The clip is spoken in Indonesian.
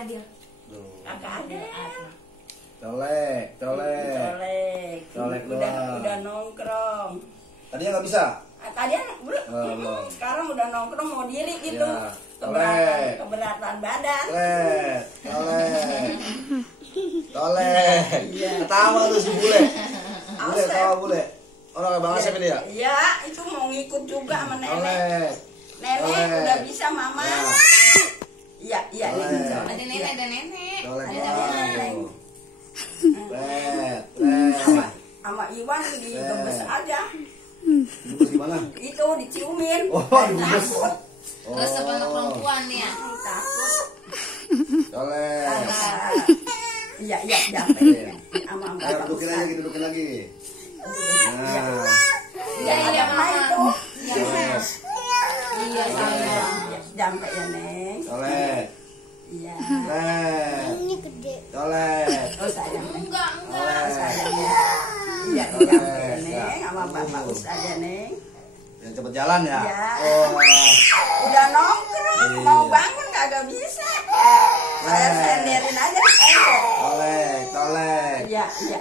Adil. Kakak Adil. Colek, colek. Colek. Colek doang. Udah nongkrong. Tadinya nggak bisa. Tadi belum. Sekarang udah nongkrong mau diri gitu. Ya. Colek. Keberatan badan. Colek, colek. Colek. Iya. Ketawa tuh si bule. Bule, Asep. ketawa bule. Orang Bang Asep ini ya? Iya, itu mau ngikut juga sama nenek. Colek. Nenek Colek. udah bisa mama. Ya. Iya, iya, Colek. iya. Ada nenek, ada nenek. Colek Ada doang. nenek. Red, red. Sama Iwan digemes aja. Dibungkus gimana? Itu diciumin. Oh, dibungkus. Takut. Terus anak perempuan nih ya. Takut. Colek. Iya, iya, jampe. Sama Ayo bapak dudukin Ustaz. lagi, dudukin lagi. Iya. Nah. Iya, iya, Mama. itu. Iya, Mas. Iya, sayang. Jampe ya, Neng. Colek. Iya. Red. Ini gede. Colek. Oh, sayang, Neng. Enggak, enggak. Colek. Sayang, ya. Iya, jampe ya, Neng. Sama bapak Ustaz aja, Neng. Yang cepet jalan ya? Iya. Oh. Udah nongkrong, Iya. mau bangun kagak bisa. Saya senderin aja. Colek, colek. Iya, iya.